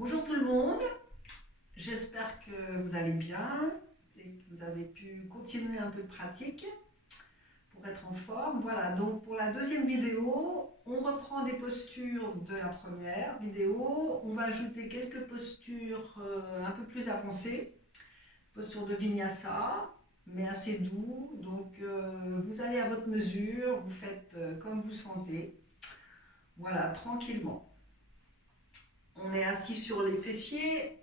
Bonjour tout le monde, j'espère que vous allez bien et que vous avez pu continuer un peu de pratique pour être en forme. Voilà, donc pour la deuxième vidéo, on reprend des postures de la première vidéo. On va ajouter quelques postures un peu plus avancées, posture de Vinyasa, mais assez doux. Donc vous allez à votre mesure, vous faites comme vous sentez. Voilà, tranquillement. On est assis sur les fessiers.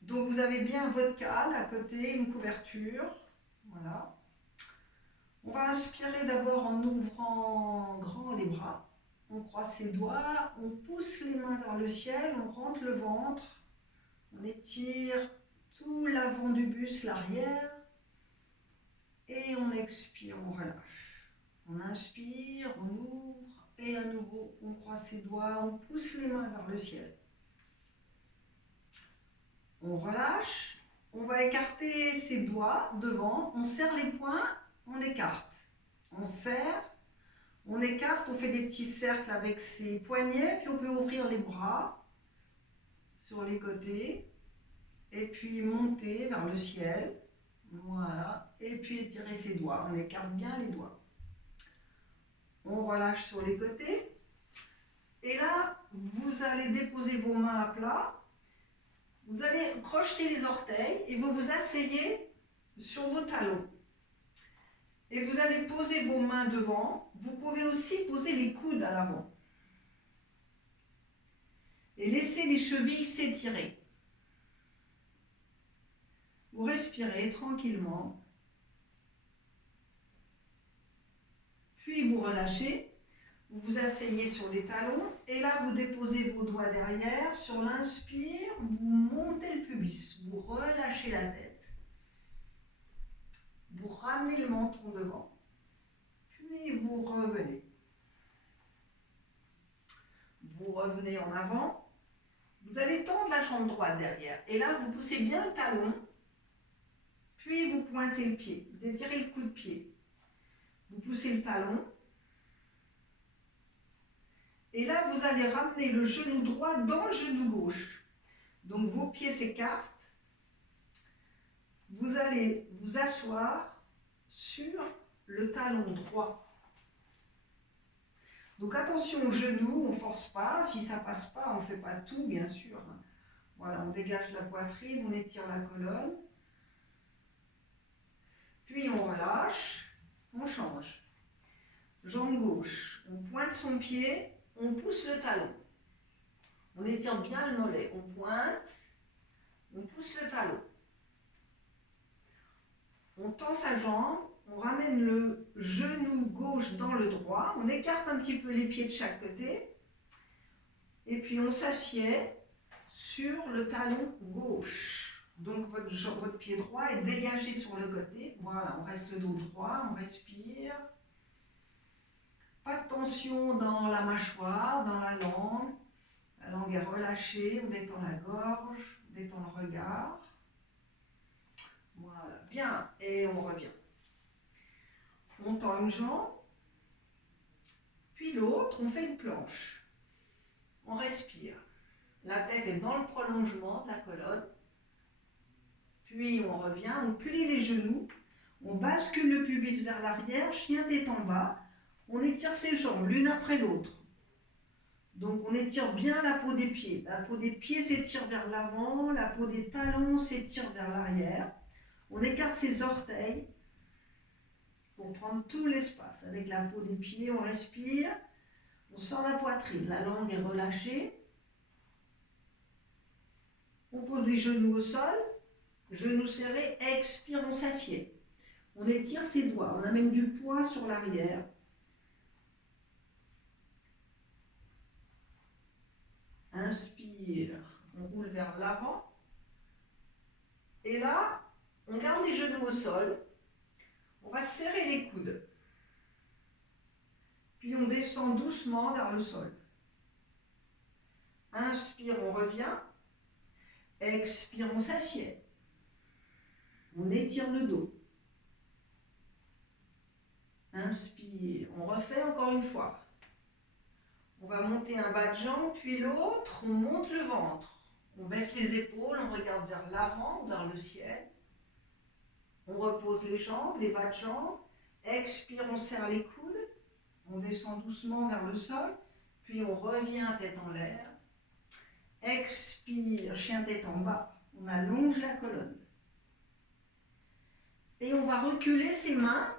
Donc vous avez bien votre cale à côté, une couverture. Voilà. On va inspirer d'abord en ouvrant grand les bras. On croise ses doigts, on pousse les mains vers le ciel, on rentre le ventre, on étire tout l'avant du buste, l'arrière, et on expire, on relâche. On inspire, on ouvre, et à nouveau on croise ses doigts, on pousse les mains vers le ciel. On relâche, on va écarter ses doigts devant, on serre les poings, on écarte. On serre, on écarte, on fait des petits cercles avec ses poignets, puis on peut ouvrir les bras sur les côtés, et puis monter vers le ciel. Voilà, et puis étirer ses doigts, on écarte bien les doigts. On relâche sur les côtés, et là, vous allez déposer vos mains à plat. Vous allez crocheter les orteils et vous vous asseyez sur vos talons. Et vous allez poser vos mains devant. Vous pouvez aussi poser les coudes à l'avant. Et laissez les chevilles s'étirer. Vous respirez tranquillement. Puis vous relâchez. Vous vous asseyez sur des talons. Et là, vous déposez vos doigts derrière. Sur l'inspire, vous montez le pubis. Vous relâchez la tête. Vous ramenez le menton devant. Puis vous revenez. Vous revenez en avant. Vous allez tendre la jambe droite derrière. Et là, vous poussez bien le talon. Puis vous pointez le pied. Vous étirez le coup de pied. Vous poussez le talon. Et là, vous allez ramener le genou droit dans le genou gauche. Donc vos pieds s'écartent. Vous allez vous asseoir sur le talon droit. Donc attention au genou, on ne force pas. Si ça ne passe pas, on ne fait pas tout, bien sûr. Voilà, on dégage la poitrine, on étire la colonne. Puis on relâche, on change. Jambe gauche, on pointe son pied, on pousse le talon. On étire bien le mollet, on pointe, on pousse le talon. On tend sa jambe, on ramène le genou gauche dans le droit, on écarte un petit peu les pieds de chaque côté, et puis on s'assied sur le talon gauche. Donc votre pied droit est dégagé sur le côté. Voilà, on reste le dos droit, on respire. Pas de tension dans la mâchoire, dans la langue. La langue est relâchée, on détend la gorge, on détend le regard. Voilà, bien, et on revient. On tend une jambe, puis l'autre, on fait une planche. On respire. La tête est dans le prolongement de la colonne. Puis on revient, on plie les genoux, on bascule le pubis vers l'arrière, chien tête en bas. On étire ses jambes l'une après l'autre. Donc on étire bien la peau des pieds. La peau des pieds s'étire vers l'avant, la peau des talons s'étire vers l'arrière. On écarte ses orteils pour prendre tout l'espace. Avec la peau des pieds, on respire, on sort la poitrine, la langue est relâchée. On pose les genoux au sol, genoux serrés, expire, on s'assied. On étire ses doigts, on amène du poids sur l'arrière. Inspire, on roule vers l'avant. Et là, on garde les genoux au sol. On va serrer les coudes. Puis on descend doucement vers le sol. Inspire, on revient. Expire, on s'assied. On étire le dos. Inspire, on refait encore une fois. On va monter un bas de jambe, puis l'autre, on monte le ventre. On baisse les épaules, on regarde vers l'avant, vers le ciel. On repose les jambes, les bas de jambes. Expire, on serre les coudes. On descend doucement vers le sol. Puis on revient tête en l'air. Expire, chien tête en bas. On allonge la colonne. Et on va reculer ses mains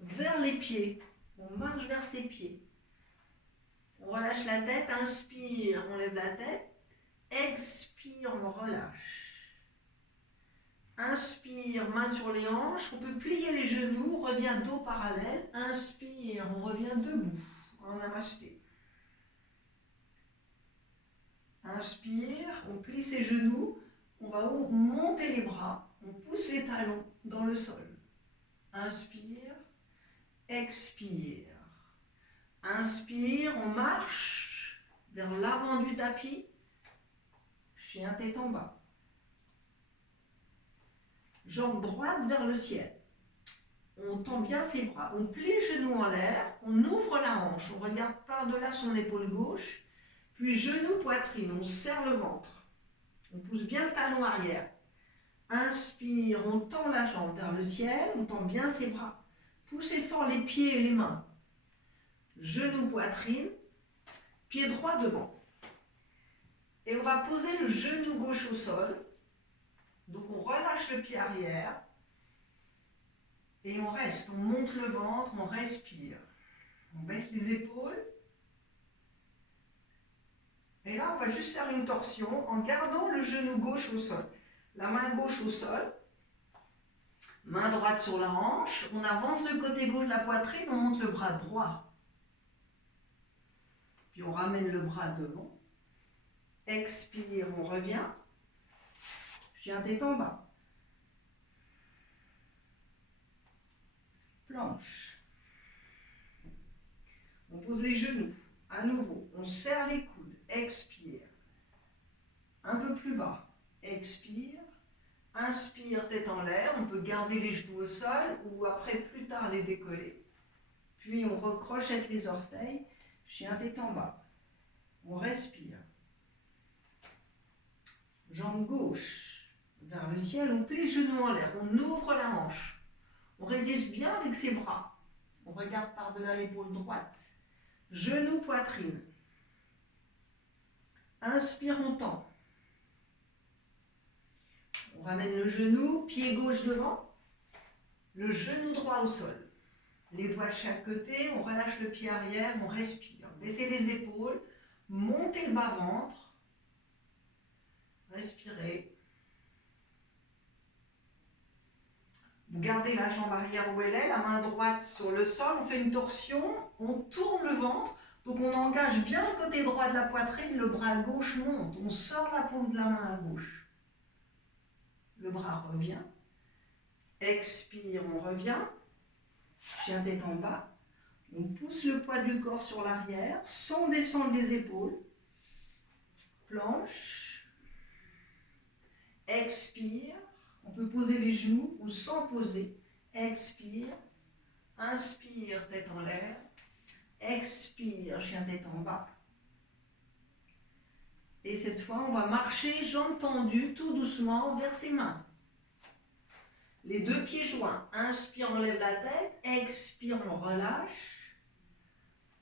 vers les pieds. On marche vers ses pieds. On relâche la tête, inspire, on lève la tête. Expire, on relâche. Inspire, main sur les hanches. On peut plier les genoux, on revient dos parallèle. Inspire, on revient debout en namasté. Inspire, on plie ses genoux. On va monter les bras. On pousse les talons dans le sol. Inspire, expire. Inspire, on marche vers l'avant du tapis. Chien tête en bas. Jambe droite vers le ciel. On tend bien ses bras. On plie les genoux en l'air. On ouvre la hanche. On regarde par-delà son épaule gauche. Puis genou, poitrine. On serre le ventre. On pousse bien le talon arrière. Inspire, on tend la jambe vers le ciel. On tend bien ses bras. Poussez fort les pieds et les mains. Genou, poitrine. Pied droit devant. Et on va poser le genou gauche au sol. Donc on relâche le pied arrière. Et on reste, on monte le ventre, on respire. On baisse les épaules. Et là, on va juste faire une torsion en gardant le genou gauche au sol. La main gauche au sol. Main droite sur la hanche. On avance le côté gauche de la poitrine, on monte le bras droit. Puis on ramène le bras devant. Expire, on revient. Chien tête en bas. Planche. On pose les genoux. À nouveau, on serre les coudes. Expire. Un peu plus bas. Expire. Inspire, tête en l'air. On peut garder les genoux au sol ou après plus tard les décoller. Puis on recroche avec les orteils. Chien tête en bas. On respire. Jambe gauche vers le ciel. On plie les genoux en l'air. On ouvre la hanche. On résiste bien avec ses bras. On regarde par-delà l'épaule droite. Genou, poitrine. Inspire, on tend. On ramène le genou, pied gauche devant. Le genou droit au sol. Les doigts de chaque côté, on relâche le pied arrière, on respire. Baissez les épaules, montez le bas-ventre. Respirez. Vous gardez la jambe arrière où elle est, la main droite sur le sol, on fait une torsion, on tourne le ventre, donc on engage bien le côté droit de la poitrine, le bras gauche monte, on sort la paume de la main à gauche. Le bras revient, expire, on revient, chien tête en bas, on pousse le poids du corps sur l'arrière, sans descendre les épaules, planche, expire. On peut poser les genoux ou sans poser. Expire. Inspire, tête en l'air. Expire, chien tête en bas. Et cette fois, on va marcher, jambes tendues, tout doucement, vers ses mains. Les deux pieds joints. Inspire, on lève la tête. Expire, on relâche.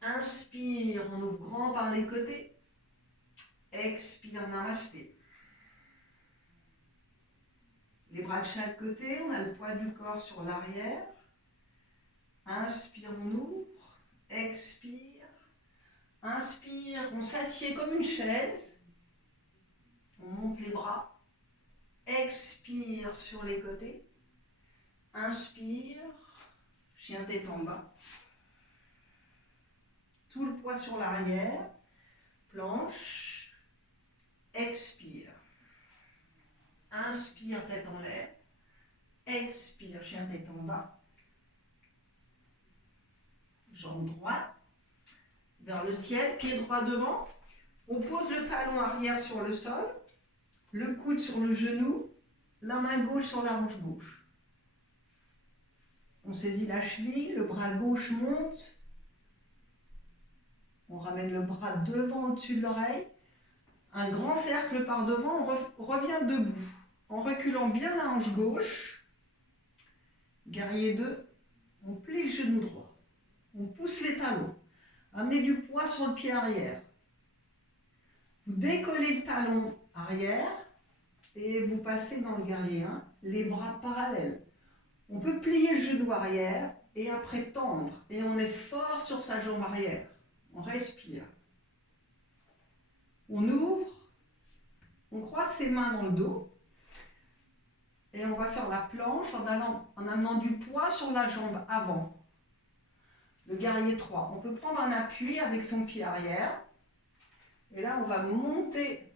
Inspire, on ouvre grand par les côtés. Expire, namasté. Les bras de chaque côté, on a le poids du corps sur l'arrière. Inspire, on ouvre. Expire. Inspire, on s'assied comme une chaise. On monte les bras. Expire sur les côtés. Inspire. Chien tête en bas. Tout le poids sur l'arrière. Planche. Expire. Inspire, tête en l'air. Expire, chien tête en bas. Jambe droite vers le ciel, pied droit devant. On pose le talon arrière sur le sol, le coude sur le genou, la main gauche sur la hanche gauche. On saisit la cheville, le bras gauche monte. On ramène le bras devant au-dessus de l'oreille. Un grand cercle par devant, on revient debout. En reculant bien la hanche gauche. Guerrier 2, on plie le genou droit. On pousse les talons. Amenez du poids sur le pied arrière. Vous décollez le talon arrière et vous passez dans le guerrier 1, les bras parallèles. On peut plier le genou arrière et après tendre. Et on est fort sur sa jambe arrière. On respire. On ouvre. On croise ses mains dans le dos. Et on va faire la planche en amenant du poids sur la jambe avant. Le guerrier 3. On peut prendre un appui avec son pied arrière. Et là, on va monter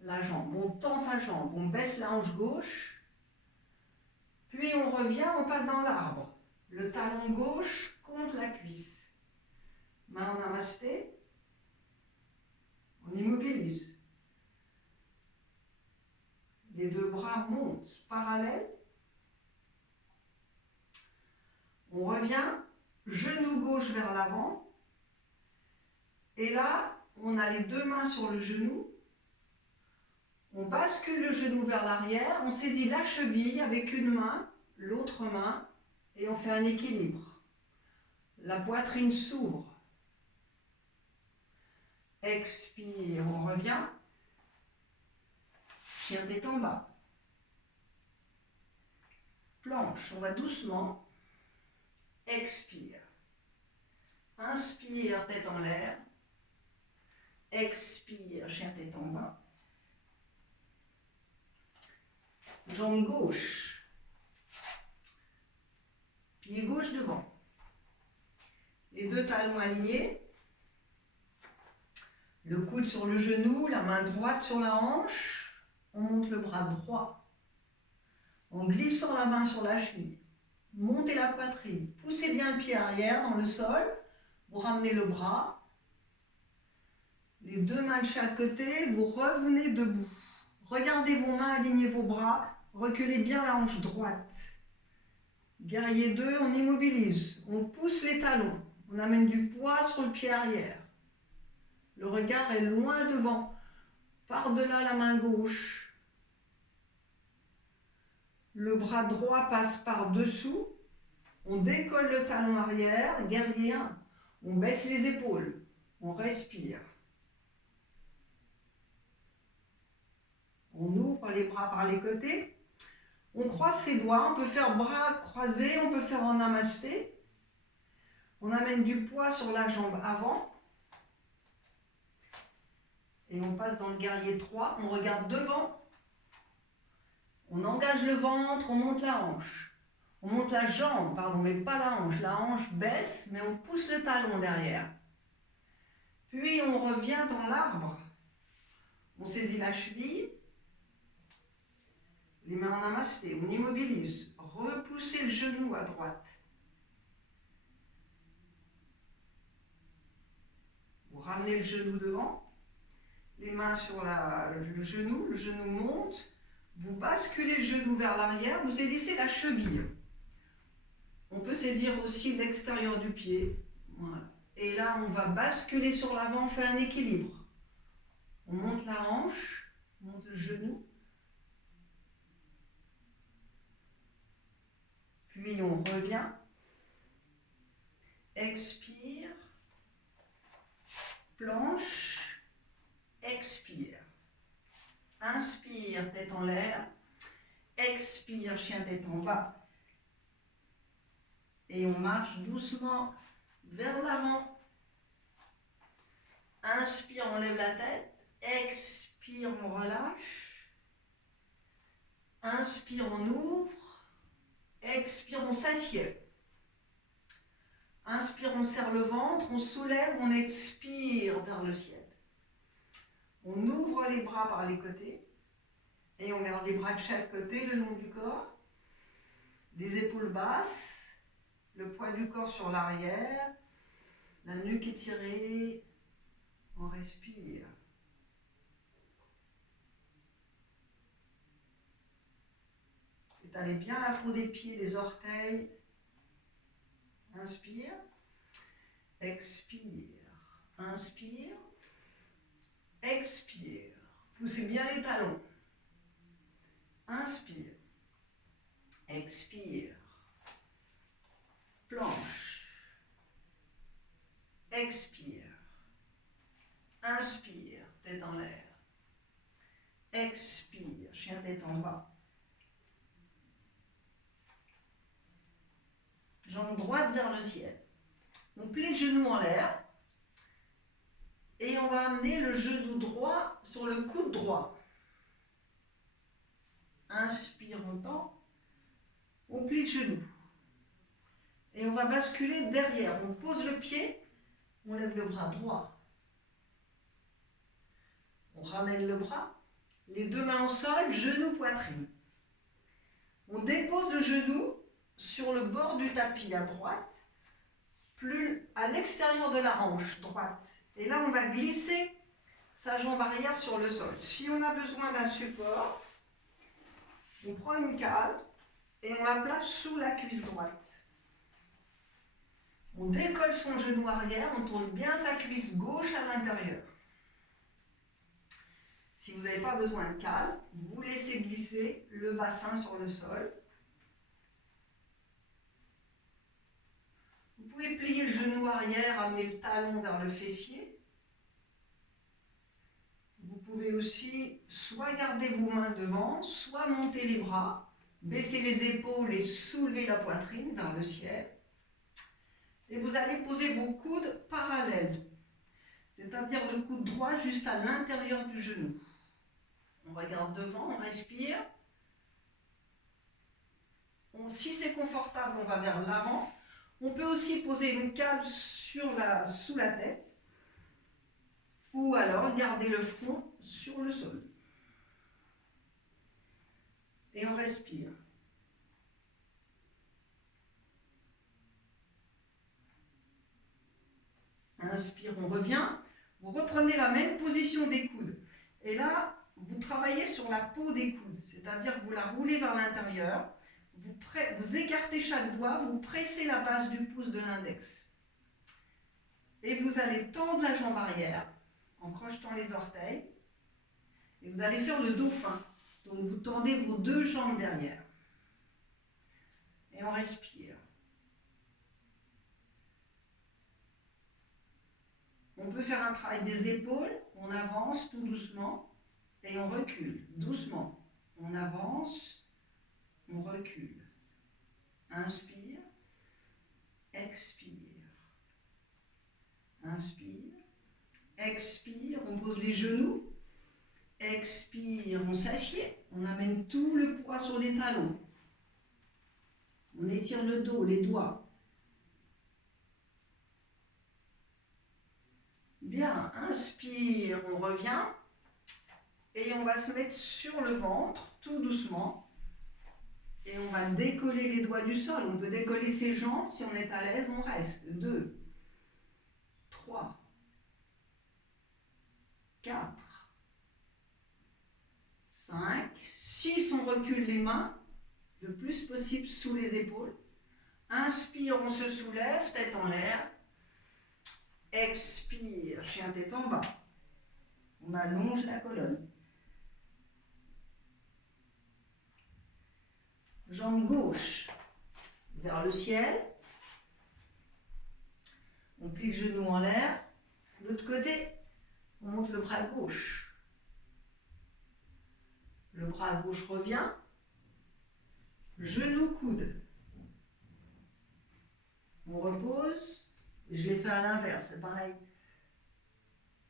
la jambe. On tend sa jambe. On baisse la hanche gauche. Puis on revient, on passe dans l'arbre. Le talon gauche contre la cuisse. Main en namasté. On immobilise. Les deux bras montent parallèles. On revient, genou gauche vers l'avant. Et là, on a les deux mains sur le genou. On bascule le genou vers l'arrière. On saisit la cheville avec une main, l'autre main. Et on fait un équilibre. La poitrine s'ouvre. Expire, on revient. Chien tête en bas. Planche, on va doucement. Expire. Inspire, tête en l'air. Expire, chien tête en bas. Jambe gauche. Pied gauche devant. Les deux talons alignés. Le coude sur le genou, la main droite sur la hanche. On monte le bras droit. En glissant la main sur la cheville. Montez la poitrine. Poussez bien le pied arrière dans le sol. Vous ramenez le bras. Les deux mains de chaque côté. Vous revenez debout. Regardez vos mains, alignez vos bras. Reculez bien la hanche droite. Guerrier 2, on immobilise. On pousse les talons. On amène du poids sur le pied arrière. Le regard est loin devant. Par-delà la main gauche. Le bras droit passe par-dessous. On décolle le talon arrière. Guerrier 1. On baisse les épaules. On respire. On ouvre les bras par les côtés. On croise ses doigts. On peut faire bras croisés. On peut faire en namasté. On amène du poids sur la jambe avant. Et on passe dans le guerrier 3. On regarde devant. On engage le ventre. On monte la hanche. On monte la jambe, pardon, mais pas la hanche. La hanche baisse, mais on pousse le talon derrière. Puis on revient dans l'arbre. On saisit la cheville. Les mains en namasté. On immobilise. Repoussez le genou à droite. Vous ramenez le genou devant. Les mains sur le genou monte. Vous basculez le genou vers l'arrière. Vous saisissez la cheville. On peut saisir aussi l'extérieur du pied. Voilà. Et là, on va basculer sur l'avant, on fait un équilibre. On monte la hanche, on monte le genou. Puis on revient. Expire. Planche. Expire. Inspire, tête en l'air. Expire, chien tête en bas. Et on marche doucement vers l'avant. Inspire, on lève la tête. Expire, on relâche. Inspire, on ouvre. Expire, on s'assied. Inspire, on serre le ventre. On soulève, on expire vers le ciel. On ouvre les bras par les côtés. Et on garde les bras de chaque côté le long du corps. Les épaules basses. Le poids du corps sur l'arrière, la nuque étirée, on respire. Étalez bien la peau des pieds, les orteils. Inspire, expire. Inspire. Expire. Poussez bien les talons. Inspire. Expire. Planche. Expire. Inspire, tête en l'air. Expire, chien tête en bas. Jambe droite vers le ciel. On plie le genou en l'air. Et on va amener le genou droit sur le coude droit. Inspire, on tend. On plie le genou. Et on va basculer derrière. On pose le pied. On lève le bras droit. On ramène le bras. Les deux mains au sol, genou, poitrine. On dépose le genou sur le bord du tapis à droite, plus à l'extérieur de la hanche droite. Et là, on va glisser sa jambe arrière sur le sol. Si on a besoin d'un support, on prend une cale et on la place sous la cuisse droite. On décolle son genou arrière, on tourne bien sa cuisse gauche à l'intérieur. Si vous n'avez pas besoin de cale, vous laissez glisser le bassin sur le sol. Vous pouvez plier le genou arrière, amener le talon vers le fessier. Vous pouvez aussi soit garder vos mains devant, soit monter les bras, baisser les épaules et soulever la poitrine vers le ciel. Et vous allez poser vos coudes parallèles, c'est-à-dire le coude droit juste à l'intérieur du genou. On regarde devant, on respire. Si c'est confortable, on va vers l'avant. On peut aussi poser une cale sous la tête, ou alors garder le front sur le sol. Et on respire. Inspire, on revient. Vous reprenez la même position des coudes. Et là, vous travaillez sur la peau des coudes, c'est-à-dire que vous la roulez vers l'intérieur. Vous écartez chaque doigt, vous pressez la base du pouce de l'index. Et vous allez tendre la jambe arrière en crochetant les orteils. Et vous allez faire le dauphin. Donc vous tendez vos deux jambes derrière. Et on respire. On peut faire un travail des épaules. On avance tout doucement et on recule doucement. On avance, on recule. Inspire, expire. Inspire, expire, on pose les genoux. Expire, on s'assied, on amène tout le poids sur les talons. On étire le dos, les doigts. Bien, inspire, on revient. Et on va se mettre sur le ventre, tout doucement. Et on va décoller les doigts du sol. On peut décoller ses jambes. Si on est à l'aise, on reste. 2, 3, 4, 5, 6. On recule les mains le plus possible sous les épaules. Inspire, on se soulève, tête en l'air. Expire, chien tête en bas. On allonge la colonne. Jambe gauche vers le ciel. On plie le genou en l'air. De l'autre côté, on monte le bras gauche. Le bras gauche revient. Genou, coude. On repose. Je l'ai fait à l'inverse, c'est pareil.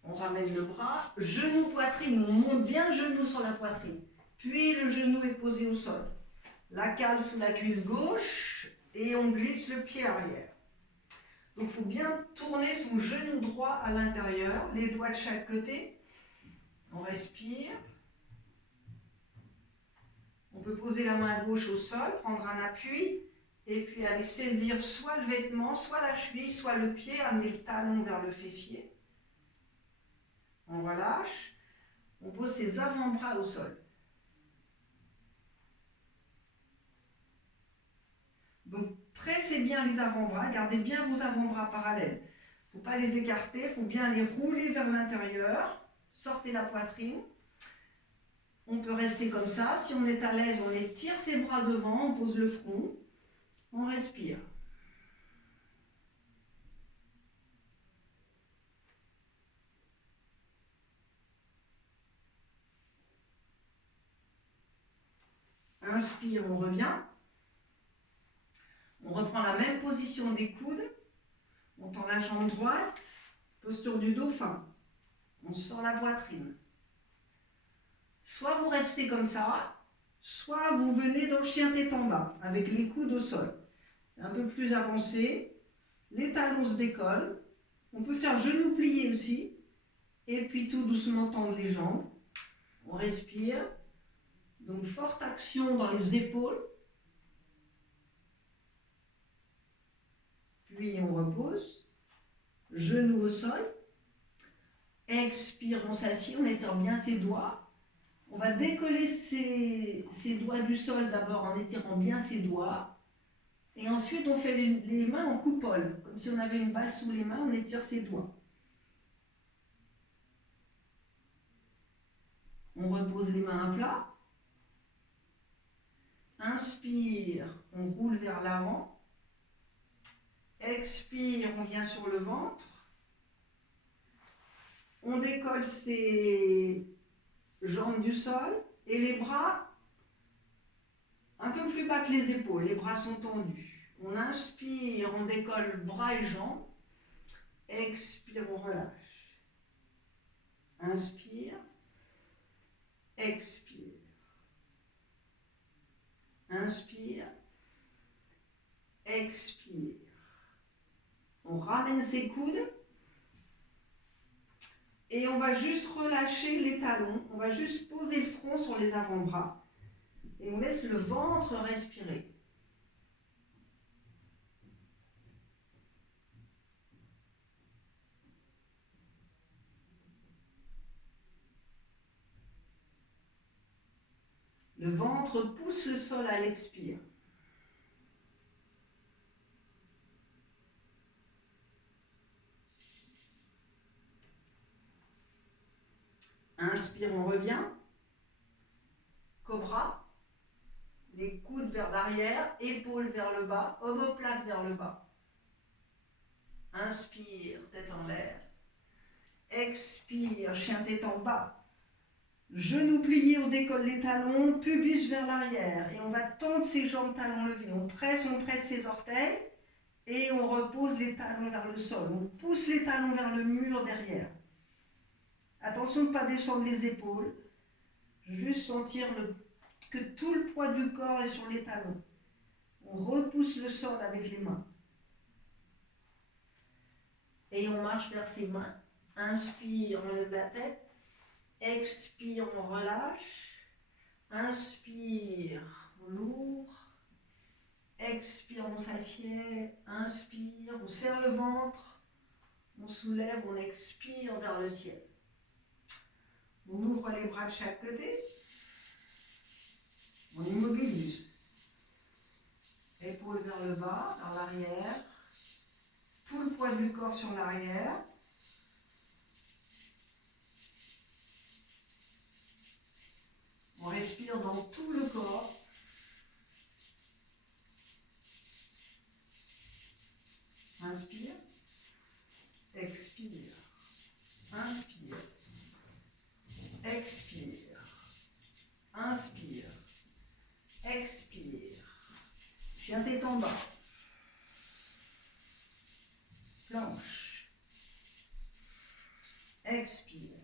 On ramène le bras. Genou, poitrine. On monte bien le genou sur la poitrine. Puis le genou est posé au sol. La cale sous la cuisse gauche et on glisse le pied arrière. Donc il faut bien tourner son genou droit à l'intérieur, les doigts de chaque côté. On respire. On peut poser la main gauche au sol, prendre un appui et puis aller saisir soit le vêtement, soit la cheville, soit le pied, amener le talon vers le fessier. On relâche. On pose ses avant-bras au sol. Donc, pressez bien les avant-bras, gardez bien vos avant-bras parallèles. Il ne faut pas les écarter, il faut bien les rouler vers l'intérieur. Sortez la poitrine. On peut rester comme ça. Si on est à l'aise, on étire ses bras devant, on pose le front. On respire. Inspire, on revient. On reprend la même position des coudes. On tend la jambe droite. Posture du dauphin. On sort la poitrine. Soit vous restez comme ça, soit vous venez dans le chien tête en bas, avec les coudes au sol. Un peu plus avancé. Les talons se décollent. On peut faire genou plié aussi. Et puis tout doucement tendre les jambes. On respire. Donc forte action dans les épaules. Puis on repose. Genou au sol. Expire, on s'assied, on étire bien ses doigts. On va décoller ses doigts du sol d'abord en étirant bien ses doigts. Et ensuite on fait les mains en coupole. Comme si on avait une balle sous les mains, on étire ses doigts. On repose les mains à plat. Inspire, on roule vers l'avant. Expire, on vient sur le ventre. On décolle ses jambes du sol et les bras un peu plus bas que les épaules. Les bras sont tendus. On inspire, on décolle bras et jambes. Expire, on relâche. Inspire. Expire. Inspire. Expire. On ramène ses coudes. Et on va juste relâcher les talons. On va juste poser le front sur les avant-bras. Et on laisse le ventre respirer. Le ventre pousse le sol à l'expire. Inspire, on revient. Cobra. Les coudes vers l'arrière, épaules vers le bas, omoplate vers le bas. Inspire, tête en l'air. Expire, chien tête en bas. Genoux pliés, on décolle les talons, pubis vers l'arrière. Et on va tendre ses jambes, talons levés. On presse ses orteils. Et on repose les talons vers le sol. On pousse les talons vers le mur derrière. Attention de ne pas descendre les épaules. Juste sentir que tout le poids du corps est sur les talons. On repousse le sol avec les mains. Et on marche vers ses mains. Inspire, on lève la tête. Expire, on relâche. Inspire, on ouvre. Expire, on s'assied. Inspire, on serre le ventre. On soulève, on expire vers le ciel. On ouvre les bras de chaque côté. On immobilise. Épaules vers le bas, vers l'arrière. Tout le poids du corps sur l'arrière. On respire dans tout le corps. Inspire. Expire. Inspire. Expire. Inspire. Expire. Chien tête en bas. Planche. Expire.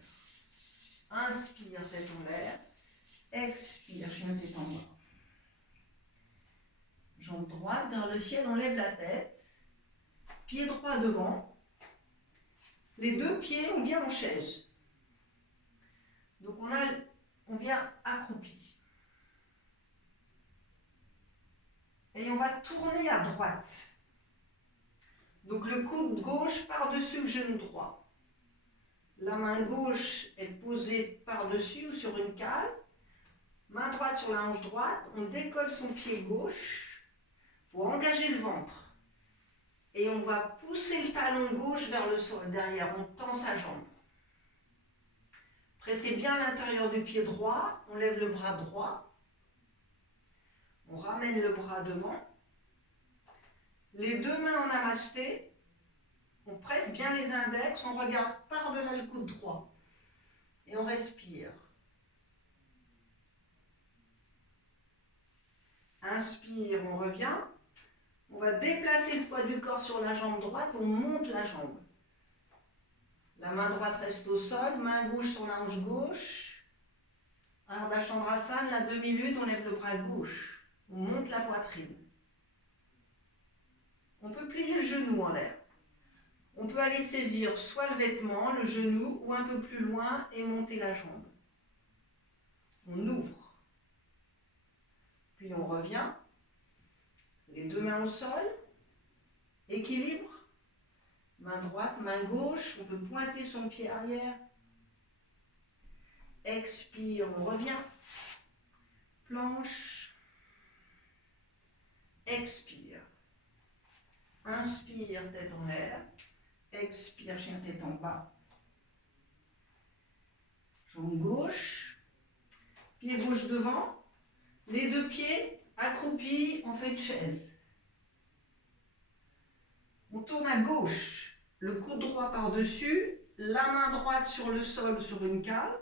Inspire, tête en l'air. Expire, chien tête en bas. Jambe droite vers le ciel, on lève la tête. Pied droit devant. Les deux pieds, on vient en chaise. Donc on vient accroupi. Et on va tourner à droite. Donc le coude gauche par-dessus le genou droit. La main gauche est posée par-dessus ou sur une cale. Main droite sur la hanche droite. On décolle son pied gauche. Il faut engager le ventre. Et on va pousser le talon gauche vers le sol, derrière, on tend sa jambe. Pressez bien l'intérieur du pied droit, on lève le bras droit. On ramène le bras devant. Les deux mains en namasté. On presse bien les index, on regarde par-delà le coude droit. Et on respire. Inspire, on revient. On va déplacer le poids du corps sur la jambe droite, on monte la jambe. La main droite reste au sol, main gauche sur la hanche gauche. Ardha Chandrasana, la demi-lune, on lève le bras gauche. On monte la poitrine. On peut plier le genou en l'air. On peut aller saisir soit le vêtement, le genou, ou un peu plus loin et monter la jambe. On ouvre. Puis on revient. Les deux mains au sol. Équilibre. Main droite, main gauche. On peut pointer son pied arrière. Expire, on revient. Planche. Expire. Inspire, tête en l'air. Expire, chien tête en bas. Jambe gauche. Pied gauche devant. Les deux pieds accroupis, on fait une chaise. On tourne à gauche. Le coude droit par-dessus. La main droite sur le sol, sur une cale.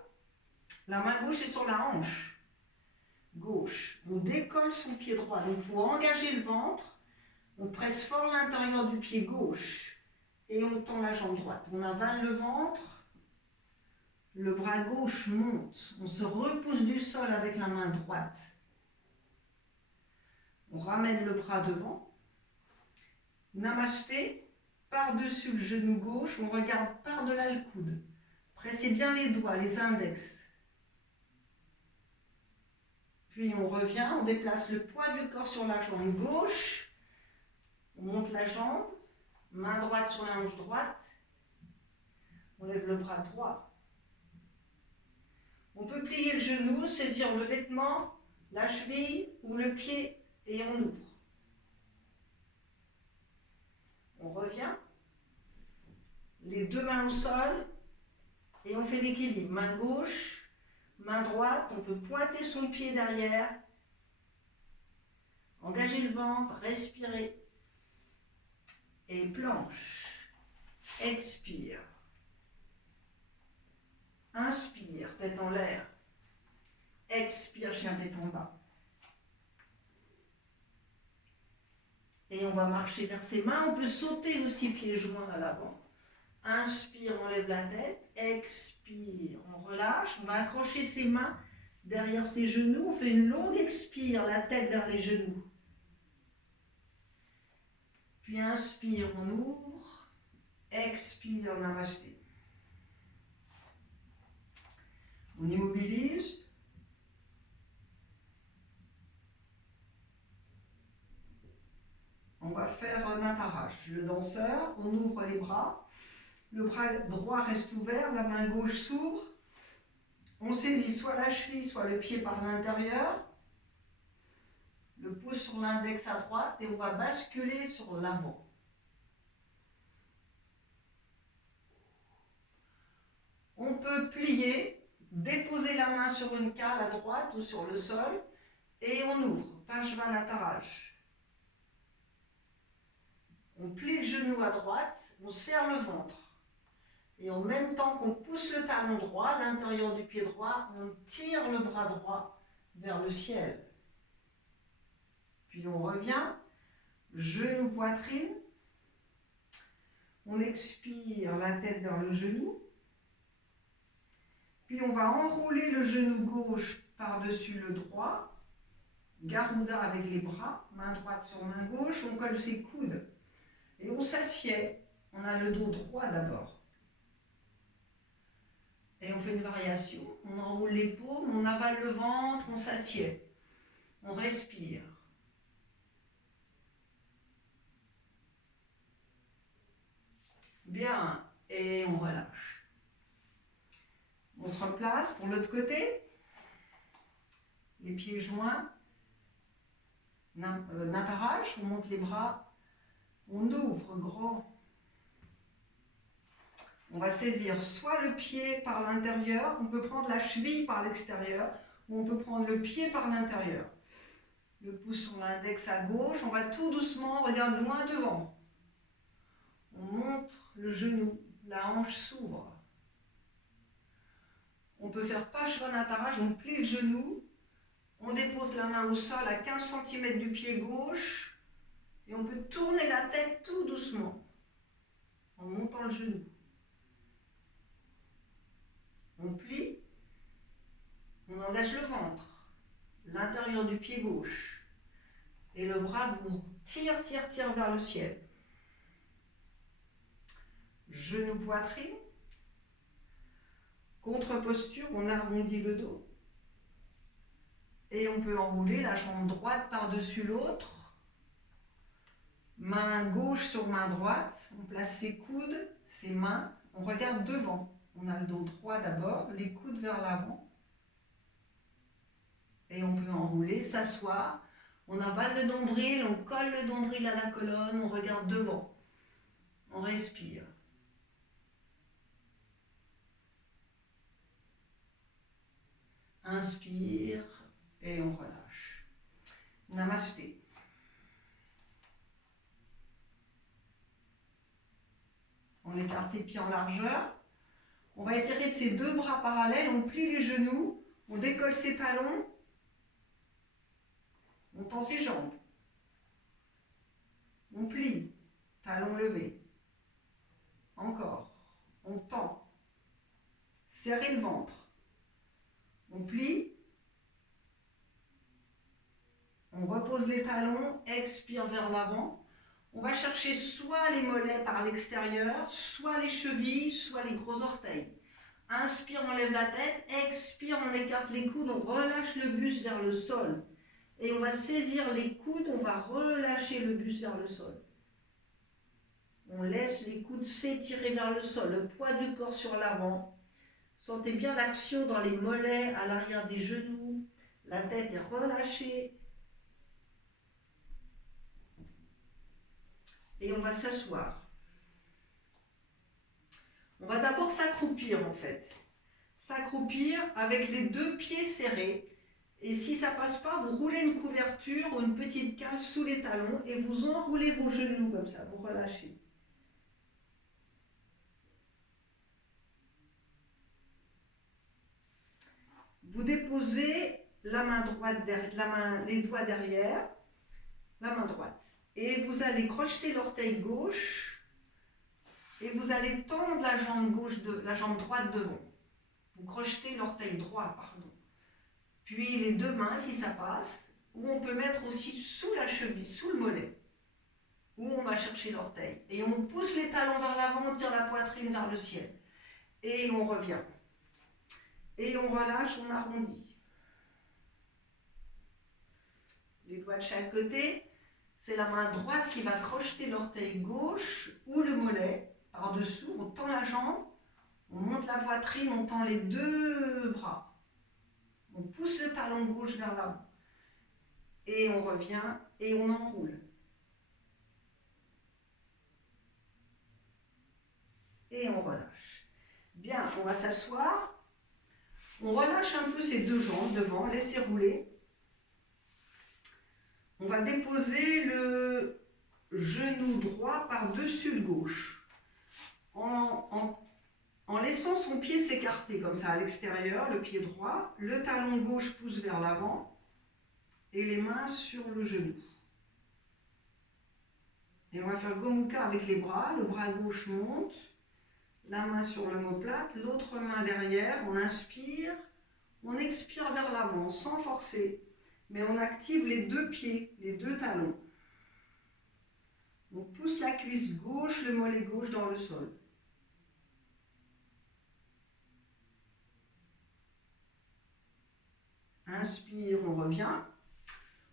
La main gauche est sur la hanche. Gauche. On décolle son pied droit. Donc il faut engager le ventre. On presse fort l'intérieur du pied gauche. Et on tend la jambe droite. On avale le ventre. Le bras gauche monte. On se repousse du sol avec la main droite. On ramène le bras devant. Namasté. Par-dessus le genou gauche. On regarde par-delà le coude. Pressez bien les doigts, les index. Puis on revient, on déplace le poids du corps sur la jambe gauche. On monte la jambe. Main droite sur la hanche droite. On lève le bras droit. On peut plier le genou, saisir le vêtement, la cheville ou le pied et on ouvre. On revient. Les deux mains au sol et on fait l'équilibre. Main gauche, main droite. On peut pointer son pied derrière. Engager le ventre, respirer. Et planche. Expire. Inspire, tête en l'air. Expire, chien tête en bas. Et on va marcher vers ses mains. On peut sauter aussi pieds joints à l'avant. Inspire, on lève la tête. Expire, on relâche. On va accrocher ses mains derrière ses genoux. On fait une longue expire, la tête vers les genoux. Puis inspire, on ouvre. Expire, namasté. On immobilise. On va faire un Nataraj. Le danseur, on ouvre les bras. Le bras droit reste ouvert, la main gauche s'ouvre. On saisit soit la cheville, soit le pied par l'intérieur. Le pouce sur l'index à droite et on va basculer sur l'avant. On peut plier, déposer la main sur une cale à droite ou sur le sol et on ouvre. Parshvanataraj. On plie le genou à droite, on serre le ventre. Et en même temps qu'on pousse le talon droit à l'intérieur du pied droit, on tire le bras droit vers le ciel. Puis on revient, genou, poitrine. On expire, la tête vers le genou. Puis on va enrouler le genou gauche par-dessus le droit. Garuda avec les bras, main droite sur main gauche, on colle ses coudes. Et on s'assied. On a le dos droit d'abord. Et on fait une variation. On enroule les paumes, on avale le ventre, on s'assied. On respire. Bien. Et on relâche. On se replace pour l'autre côté. Les pieds joints. Nataraj, on monte les bras On ouvre grand. On va saisir soit le pied par l'intérieur, on peut prendre la cheville par l'extérieur, ou on peut prendre le pied par l'intérieur. Le pouce sur l'index à gauche, on va tout doucement, on regarde loin devant. On montre le genou, la hanche s'ouvre. On peut faire pas cheval d'attarage, on plie le genou, on dépose la main au sol à 15 cm du pied gauche et on peut tourner la tête tout doucement en montant le genou. On plie, on engage le ventre, l'intérieur du pied gauche et le bras vous tire vers le ciel. Genou poitrine, contre-posture, on arrondit le dos. Et on peut enrouler la jambe droite par-dessus l'autre. Main gauche sur main droite. On place ses coudes, ses mains. On regarde devant. On a le dos droit d'abord, les coudes vers l'avant. Et on peut enrouler, s'asseoir. On avale le nombril, on colle le nombril à la colonne, on regarde devant. On respire. Inspire et on relâche. Namasté. On écarte ses pieds en largeur. On va étirer ses deux bras parallèles, on plie les genoux, on décolle ses talons, on tend ses jambes. On plie, talons levés. Encore. On tend. Serrez le ventre. On plie. On repose les talons, expire vers l'avant. On va chercher soit les mollets par l'extérieur, soit les chevilles, soit les gros orteils. Inspire, on lève la tête. Expire, on écarte les coudes, on relâche le buste vers le sol. Et on va saisir les coudes, on va relâcher le buste vers le sol. On laisse les coudes s'étirer vers le sol, le poids du corps sur l'avant. Sentez bien l'action dans les mollets, à l'arrière des genoux. La tête est relâchée. Et on va s'asseoir. On va d'abord s'accroupir en fait. S'accroupir avec les deux pieds serrés. Et si ça ne passe pas, vous roulez une couverture ou une petite cale sous les talons et vous enroulez vos genoux comme ça, vous relâchez. Vous déposez la main droite, les doigts derrière, la main droite. Et vous allez crocheter l'orteil gauche et vous allez tendre la jambe droite devant. Vous crochetez l'orteil droit, pardon. Puis les deux mains, si ça passe, ou on peut mettre aussi sous la cheville, sous le mollet, où on va chercher l'orteil. Et on pousse les talons vers l'avant, on tire la poitrine vers le ciel. Et on revient. Et on relâche, on arrondit. Les doigts de chaque côté. C'est la main droite qui va crocheter l'orteil gauche ou le mollet par-dessous. On tend la jambe, on monte la poitrine, on tend les deux bras. On pousse le talon gauche vers l'avant. Et on revient et on enroule. Et on relâche. Bien, on va s'asseoir. On relâche un peu ses deux jambes devant, laissez rouler. On va déposer le genou droit par-dessus le gauche. En laissant son pied s'écarter comme ça à l'extérieur, le pied droit, le talon gauche pousse vers l'avant et les mains sur le genou. Et on va faire Gomukhar avec les bras, le bras gauche monte, la main sur l'omoplate, l'autre main derrière, on inspire, on expire vers l'avant sans forcer, mais on active les deux pieds, les deux talons. On pousse la cuisse gauche, le mollet gauche dans le sol. Inspire, on revient.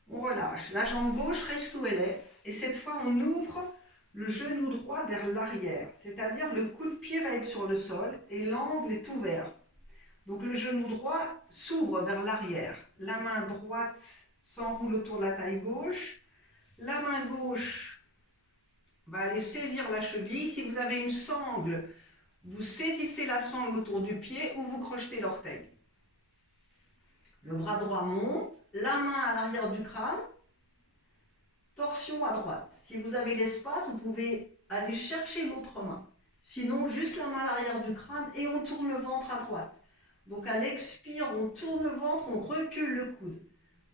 On relâche. La jambe gauche reste où elle est. Et cette fois, on ouvre le genou droit vers l'arrière. C'est-à-dire le coup de pied va être sur le sol et l'angle est ouvert. Donc le genou droit s'ouvre vers l'arrière. La main droite s'enroule autour de la taille gauche. La main gauche va aller saisir la cheville. Si vous avez une sangle, vous saisissez la sangle autour du pied ou vous crochetez l'orteil. Le bras droit monte, la main à l'arrière du crâne, torsion à droite. Si vous avez l'espace, vous pouvez aller chercher l'autre main. Sinon, juste la main à l'arrière du crâne et on tourne le ventre à droite. Donc à l'expire, on tourne le ventre, on recule le coude.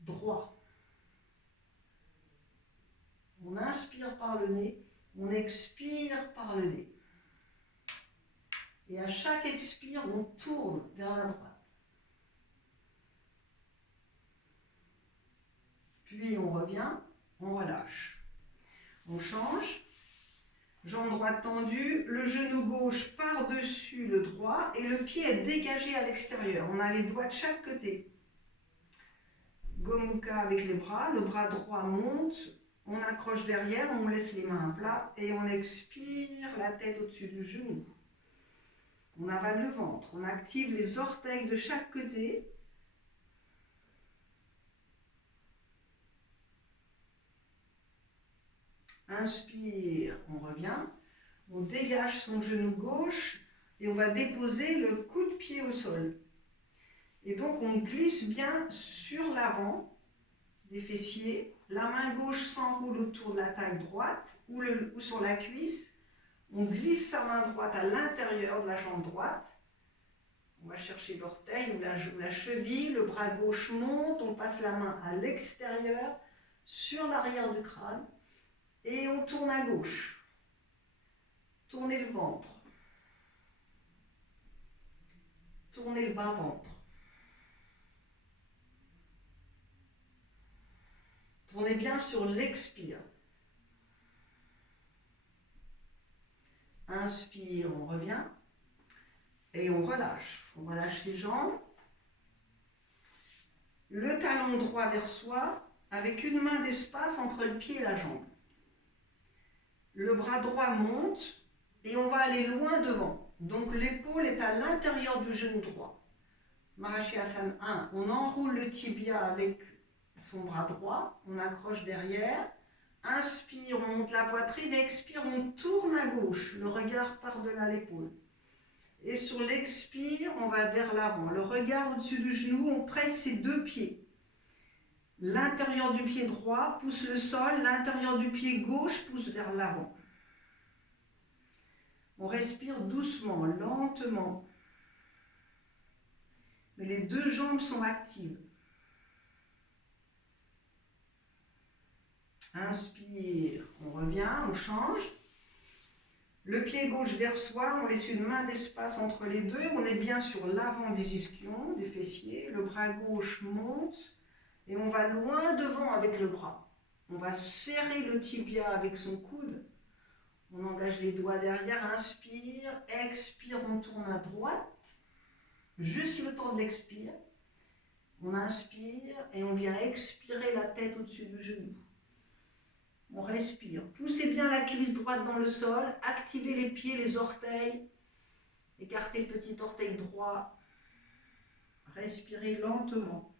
Droit. On inspire par le nez, on expire par le nez. Et à chaque expire, on tourne vers la droite. Puis on revient, on relâche. On change. Jambe droite tendue, le genou gauche par-dessus le droit et le pied est dégagé à l'extérieur. On a les doigts de chaque côté. Gomuka avec les bras, le bras droit monte, on accroche derrière, on laisse les mains à plat et on expire la tête au-dessus du genou. On avale le ventre, on active les orteils de chaque côté. Inspire, on revient, on dégage son genou gauche et on va déposer le coup de pied au sol. Et donc on glisse bien sur l'avant des fessiers, la main gauche s'enroule autour de la taille droite ou sur la cuisse, on glisse sa main droite à l'intérieur de la jambe droite, on va chercher l'orteil ou la cheville, le bras gauche monte, on passe la main à l'extérieur, sur l'arrière du crâne, et on tourne à gauche. Tournez le ventre. Tournez le bas-ventre. Tournez bien sur l'expire. Inspire, on revient. Et on relâche. On relâche ses jambes. Le talon droit vers soi, avec une main d'espace entre le pied et la jambe. Le bras droit monte et on va aller loin devant. Donc l'épaule est à l'intérieur du genou droit. Maharishi Asana 1, on enroule le tibia avec son bras droit, on accroche derrière. Inspire, on monte la poitrine, expire, on tourne à gauche, le regard par-delà l'épaule. Et sur l'expire, on va vers l'avant. Le regard au-dessus du genou, on presse ses deux pieds. L'intérieur du pied droit pousse le sol, l'intérieur du pied gauche pousse vers l'avant. On respire doucement, lentement. Mais les deux jambes sont actives. Inspire, on revient, on change. Le pied gauche vers soi, on laisse une main d'espace entre les deux. On est bien sur l'avant des ischions, des fessiers. Le bras gauche monte et on va loin devant avec le bras. On va serrer le tibia avec son coude. On engage les doigts derrière, inspire, expire, on tourne à droite. Juste le temps de l'expire. On inspire et on vient expirer la tête au-dessus du genou. On respire. Poussez bien la cuisse droite dans le sol. Activez les pieds, les orteils. Écartez le petit orteil droit. Respirez lentement.